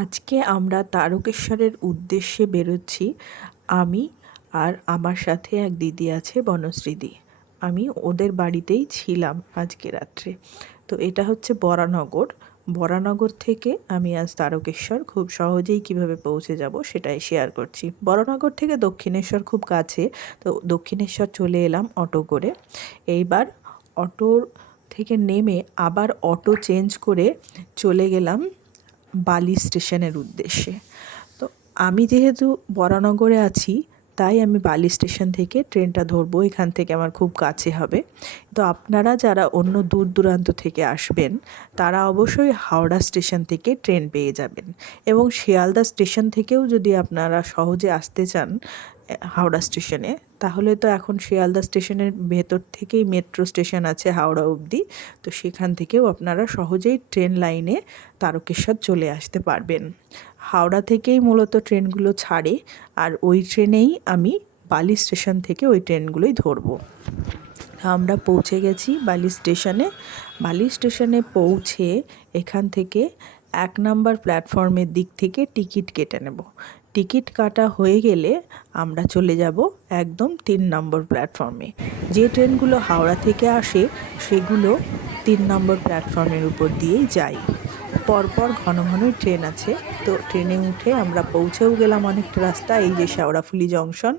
আজকে আমরা তারকেশ্বরের উদ্দেশ্যে বেরোচ্ছি। আমি আর আমার সাথে এক দিদি আছে, বনশ্রীদি। আমি ওদের বাড়িতেই ছিলাম আজকে রাত্রে। তো এটা হচ্ছে বরানগর। বরানগর থেকে আমি আজ তারকেশ্বর খুব সহজেই কিভাবে পৌঁছে যাব সেটাই শেয়ার করছি। বরানগর থেকে দক্ষিণেশ্বর খুব কাছে, তো দক্ষিণেশ্বর চলে এলাম অটো করে। এইবার অটোর থেকে নেমে আবার অটো চেঞ্জ করে চলে গেলাম বালি স্টেশনের উদ্দেশ্যে। তো আমি যেহেতু বরানগরে আছি, তাই আমি বালি স্টেশন থেকে ট্রেনটা ধরবো। এখান থেকে আমার খুব কাছে হবে। তো আপনারা যারা অন্য দূর দূরান্ত থেকে আসবেন, তারা অবশ্যই হাওড়া স্টেশন থেকে ট্রেন পেয়ে যাবেন। এবং শিয়ালদা স্টেশন থেকেও যদি আপনারা সহজে আসতে চান হাওড়া স্টেশনে, তাহলে তো এখন শিয়ালদা স্টেশনের ভেতর থেকেই মেট্রো স্টেশন আছে হাওড়া অবধি। তো সেখান থেকেও আপনারা সহজেই ট্রেন লাইনে তারকেশ্বর চলে আসতে পারবেন। হাওড়া থেকেই মূলত ট্রেনগুলো ছাড়ে, আর ওই ট্রেনেই আমি বালি স্টেশন থেকে ওই ট্রেনগুলোই ধরবো। আমরা পৌঁছে গেছি বালি স্টেশনে। বালি স্টেশনে পৌঁছে এখান থেকে 1 নম্বর প্ল্যাটফর্মের দিক থেকে টিকিট কেটে নেব। টিকিট কাটা হয়ে গেলে আমরা চলে যাব একদম 3 নম্বর প্ল্যাটফর্মে। যে ট্রেনগুলো হাওড়া থেকে আসে সেগুলো 3 নম্বর প্ল্যাটফর্মের উপর দিয়েই যায়। পরপর ঘন ঘনই ট্রেন আছে। তো ট্রেনে উঠে আমরা পৌঁছেও গেলাম অনেকটা রাস্তা, এই যে শেওড়াফুলি জংশন।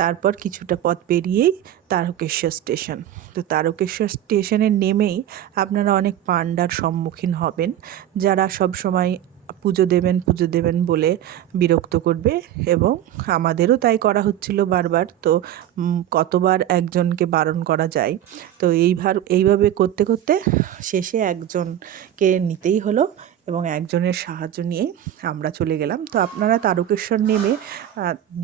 তারপর কিছুটা পথ পেরিয়েই তারকেশ্বর স্টেশন। তো তারকেশ্বর স্টেশনে নেমেই আপনারা অনেক পাণ্ডার সম্মুখীন হবেন, যারা সব সময় পুজো দেবেন বলে বিরক্ত করবে, এবং আমাদেরও তাই করা হচ্ছিল বারবার। তো কতবার একজনকে বারণ করা যায়। তো এইভাবে করতে করতে শেষে একজনকে নিতেই হলো, এবং একজনের সাহায্য নিয়েই আমরা চলে গেলাম। তো আপনারা তারকেশ্বর নেমে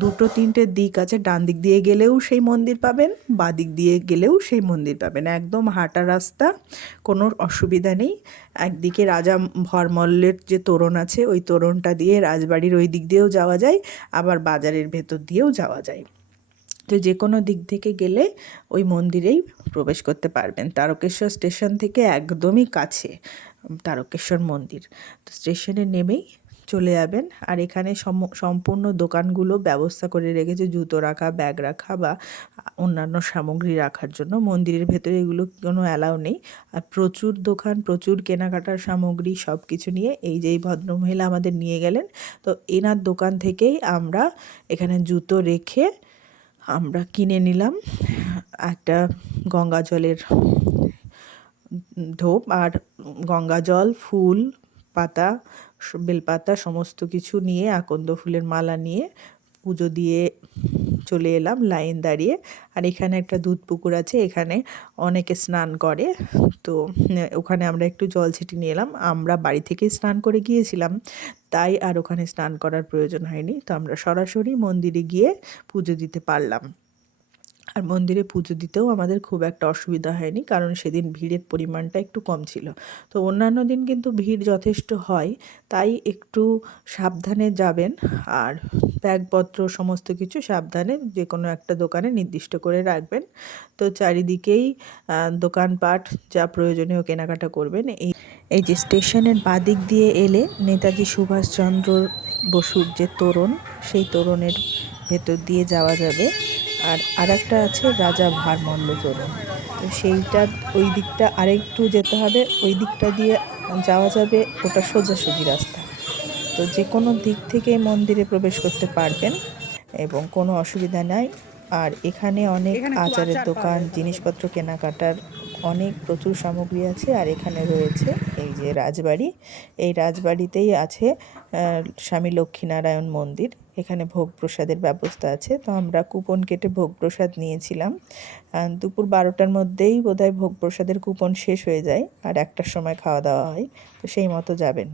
2-3টে দিক আছে, ডান দিক দিয়ে গেলেও সেই মন্দির পাবেন, বাঁ দিক দিয়ে গেলেও সেই মন্দির পাবেন। একদম হাঁটা রাস্তা, কোনো অসুবিধা নেই। একদিকে রাজা ভরমল্লের যে তোরণ আছে, ওই তোরণটা দিয়ে রাজবাড়ির ওই দিক দিয়েও যাওয়া যায়, আবার বাজারের ভেতর দিয়েও যাওয়া যায়। তো যে কোনো দিক থেকে গেলে ওই মন্দিরেই প্রবেশ করতে পারবেন। তারকেশ্বর স্টেশন থেকে একদমই কাছে তারকেশ্বর মন্দির। তো স্টেশনে নেমেই চলে যাবেন। আর এখানে সম্পূর্ণ দোকানগুলো ব্যবস্থা করে রেখেছে জুতো রাখা, ব্যাগ রাখা বা অন্যান্য সামগ্রী রাখার জন্য। মন্দিরের ভেতরে এগুলো কোনো অ্যালাউ নেই। আর প্রচুর দোকান, প্রচুর কেনাকাটার সামগ্রী, সব কিছু নিয়ে এই যে এই ভদ্রমহিলা আমাদের নিয়ে গেলেন। তো এনার দোকান থেকেই আমরা এখানে জুতো রেখে আমরা কিনে নিলাম একটা গঙ্গা জলের ঢোপ, আর গঙ্গা জল, ফুল, পাতা, বেলপাতা সমস্ত কিছু নিয়ে, আকন্দ ফুলের মালা নিয়ে পুজো দিয়ে চলে এলাম লাইন দাঁড়িয়ে। আর এখানে একটা দুধ পুকুর আছে, এখানে অনেকে স্নান করে। তো ওখানে আমরা একটু জল ছিটিয়ে নিয়ে এলাম। আমরা বাড়ি থেকেই স্নান করে গিয়েছিলাম, তাই আর ওখানে স্নান করার প্রয়োজন হয়নি। তো আমরা সরাসরি মন্দিরে গিয়ে পুজো দিতে পারলাম। আর মন্দিরে পুজো দিতেও আমাদের খুব একটা অসুবিধা হয়নি, কারণ সেদিন ভিড়ের পরিমাণটা একটু কম ছিল। তো অন্যান্য দিন কিন্তু ভিড় যথেষ্ট হয়, তাই একটু সাবধানে যাবেন। আর ব্যাগপত্র সমস্ত কিছু সাবধানে যে কোনো একটা দোকানে নির্দিষ্ট করে রাখবেন। তো চারিদিকেই দোকানপাট, যা প্রয়োজনীয় কেনাকাটা করবেন। এই যে স্টেশনের বাদিক দিয়ে এলে নেতাজি সুভাষচন্দ্র বসুর যে তোরণ, সেই তোরণের ভেতর দিয়ে যাওয়া যাবে। আর একটা আছে রাজা ভারমল্ল তোরণ। তো সেইটা ওই দিকটা আরেকটু যেতে হবে, ওই দিকটা দিয়ে যাওয়া যাবে, ওটা সোজাসুজি রাস্তা। তো যে কোনো দিক থেকে মন্দিরে প্রবেশ করতে পারবেন এবং কোনো অসুবিধা নাই। আর এখানে অনেক আচারের দোকান, জিনিসপত্র কেনাকাটার প্রচুর সামগ্রী আছে। আর এখানে রয়েছে এই যে রাজবাড়ি, এই রাজবাড়িতেই আছে স্বামী লক্ষ্মীনারায়ণ মন্দির। এখানে ভোগ প্রসাদের ব্যবস্থা আছে। তো আমরা কুপন কেটে ভোগ প্রসাদ নিয়েছিলাম। দুপুর 12টার মধ্যেই বোধহয় ভোগ প্রসাদের কুপন শেষ হয়ে যায়, আর 1টার সময় খাওয়া দাওয়া হয়। তো সেই মতো যাবেন।